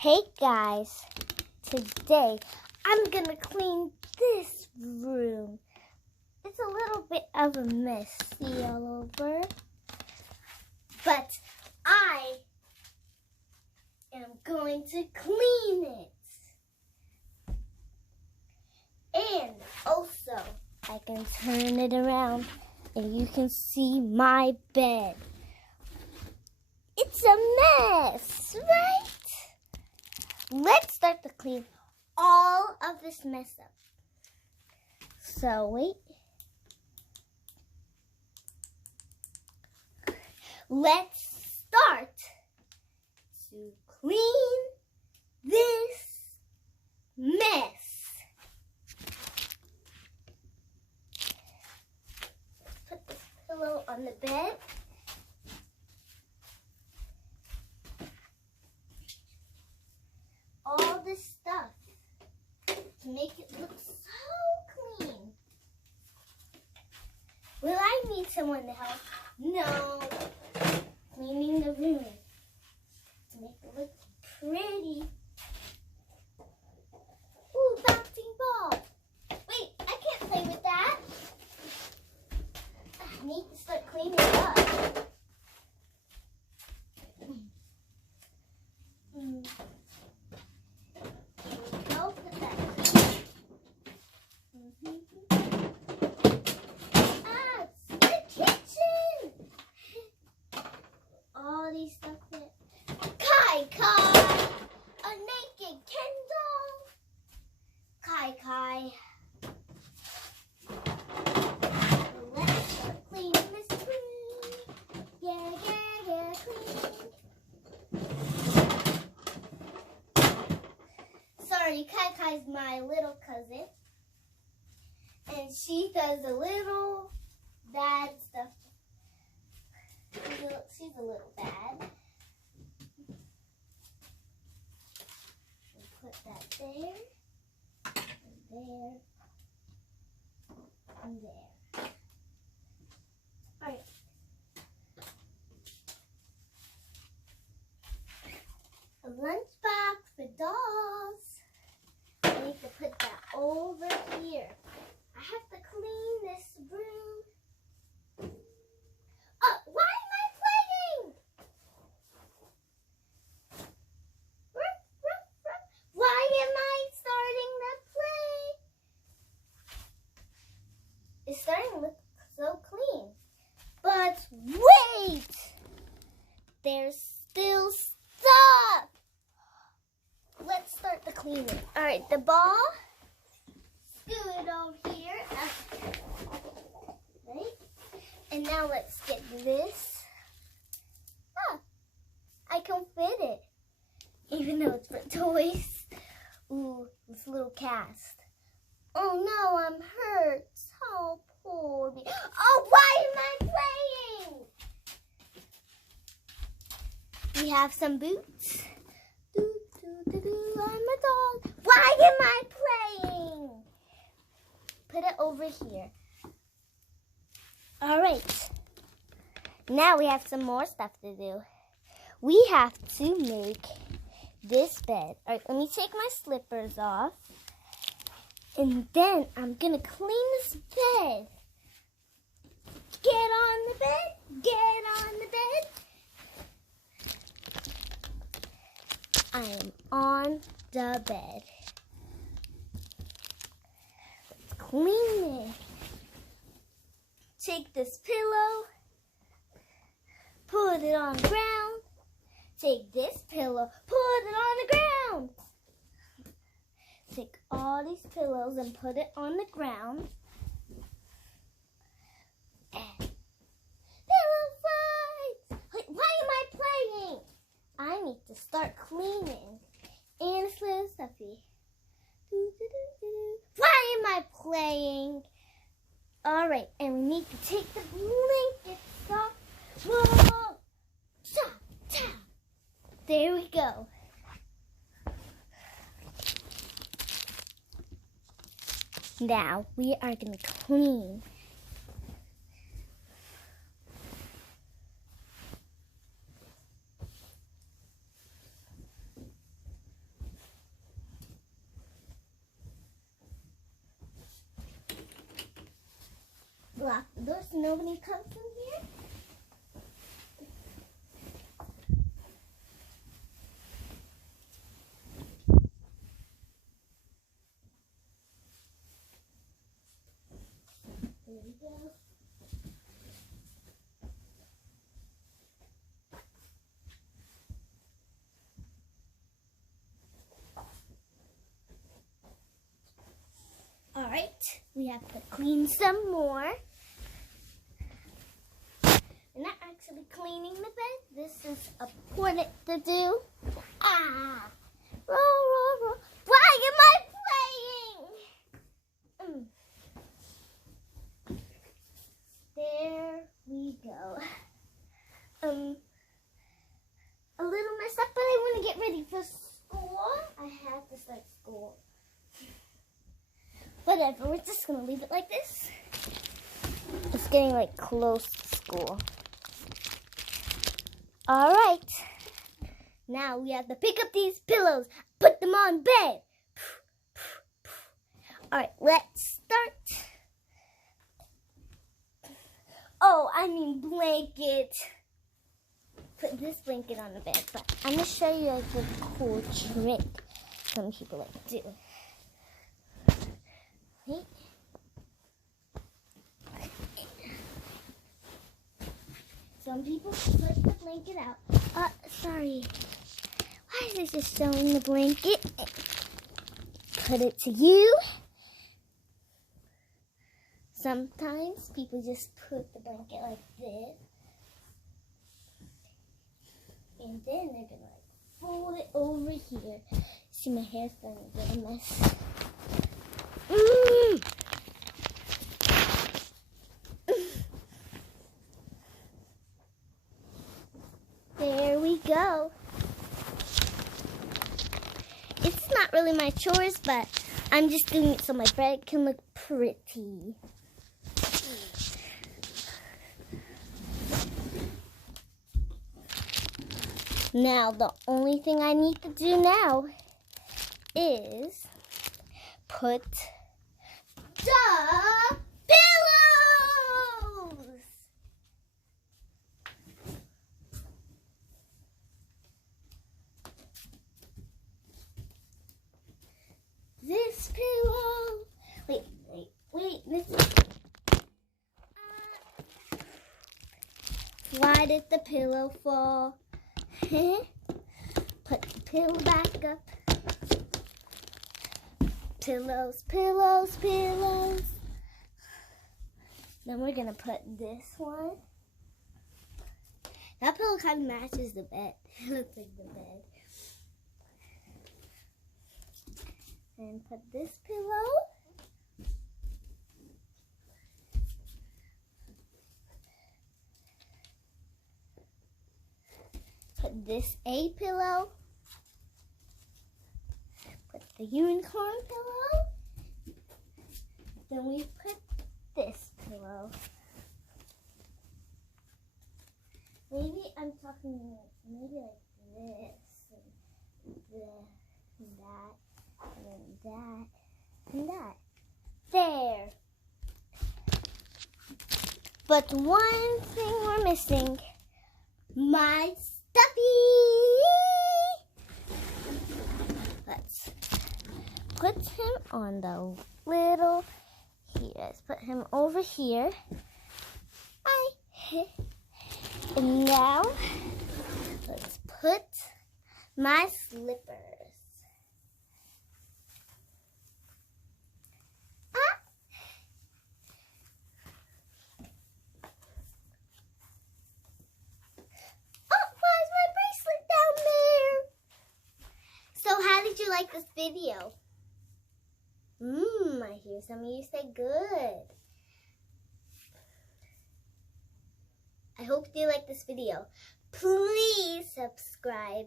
Hey guys, today I'm gonna clean this room. It's a little bit of a mess, see all over, but I am going to clean it. And also, I can turn it around and you can see my bed. It's a mess, right? Let's start to clean all of this mess up. So wait. Let's start to clean this mess. Put this pillow on the bed. All this stuff to make it look so clean. Will I need someone to help? No. Cleaning the room to make it look pretty. Ooh, bouncing ball. Wait, I can't play with that. I need to start cleaning it up. All these stuff there. Kai, a naked Ken doll. Kai. Let's start cleaning this room. Yeah, clean. Sorry, Kai's my little cousin. And she does a little bad stuff. She's a little bad. We'll put that there, and there. All right. A lunchbox for dolls. I need to put that over here. I have to clean this room. Why am I playing? Why am I starting to play? It's starting to look so clean. But wait! There's still stuff! Let's start the cleaning. Alright, the ball. Scoot it over here. Right? And now let's get this. I can fit it. Even though it's for toys. Ooh, this little cast. Oh no, I'm hurt. Oh, poor me. Oh, why am I playing? We have some boots. I'm a dog. Why am I playing? Put it over here. All right. Now we have some more stuff to do. We have to make this bed. All right, let me take my slippers off. And then I'm going to clean this bed. Get on the bed. Get on the bed. I am on the bed. Let's clean it. Take this pillow, put it on the ground. Take this pillow, put it on the ground. Take all these pillows and put it on the ground. And pillow fight! Why am I playing? I need to start cleaning. And it's a little stuffy. Why am I playing? All right, and we need to take the blankets off. Whoa! There we go. Now we are going to clean. lock the door so nobody comes in here. There we go. All right, we have to clean some more. We're not actually cleaning the bed. This is important to do. Ah! Roll, roll, roll. Why am I playing? There we go. A little messed up, but I want to get ready for school. I have to start school. Whatever, we're just going to leave it like this. It's getting like close to school. All right. Now we have to pick up these pillows, put them on bed. All right, let's start. Oh, I mean blanket. Put this blanket on the bed, but I'm going to show you a good cool trick some people like to do. Wait. Some people put the blanket out. Sorry. Why is it just showing the blanket? Put it to you. Sometimes people just put the blanket like this. And then they're going to like fold it over here. See, my hair's starting to get a mess. There we go. It's not really my chores, but I'm just doing it so my bed can look pretty. Now, the only thing I need to do now is put the pillows. This pillow. Wait. This is. Why did the pillow fall? Put the pillow back up. Pillows, pillows, pillows. Then we're gonna put this one. That pillow kind of matches the bed. It looks like the bed. And put this pillow. Put this A pillow. Put the unicorn pillow. Then we put this pillow. Maybe I'm talking maybe like this and this and that and then that and that. There. But one thing we're missing. My stuffy. Let's put him on the little here. Let's put him over here. And now let's put my slippers. Did you like this video? I hear some of you say good. I hope you like this video. Please subscribe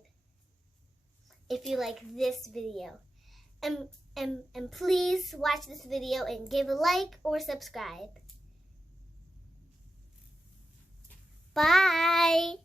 if you like this video. And please watch this video and give a like or subscribe. Bye.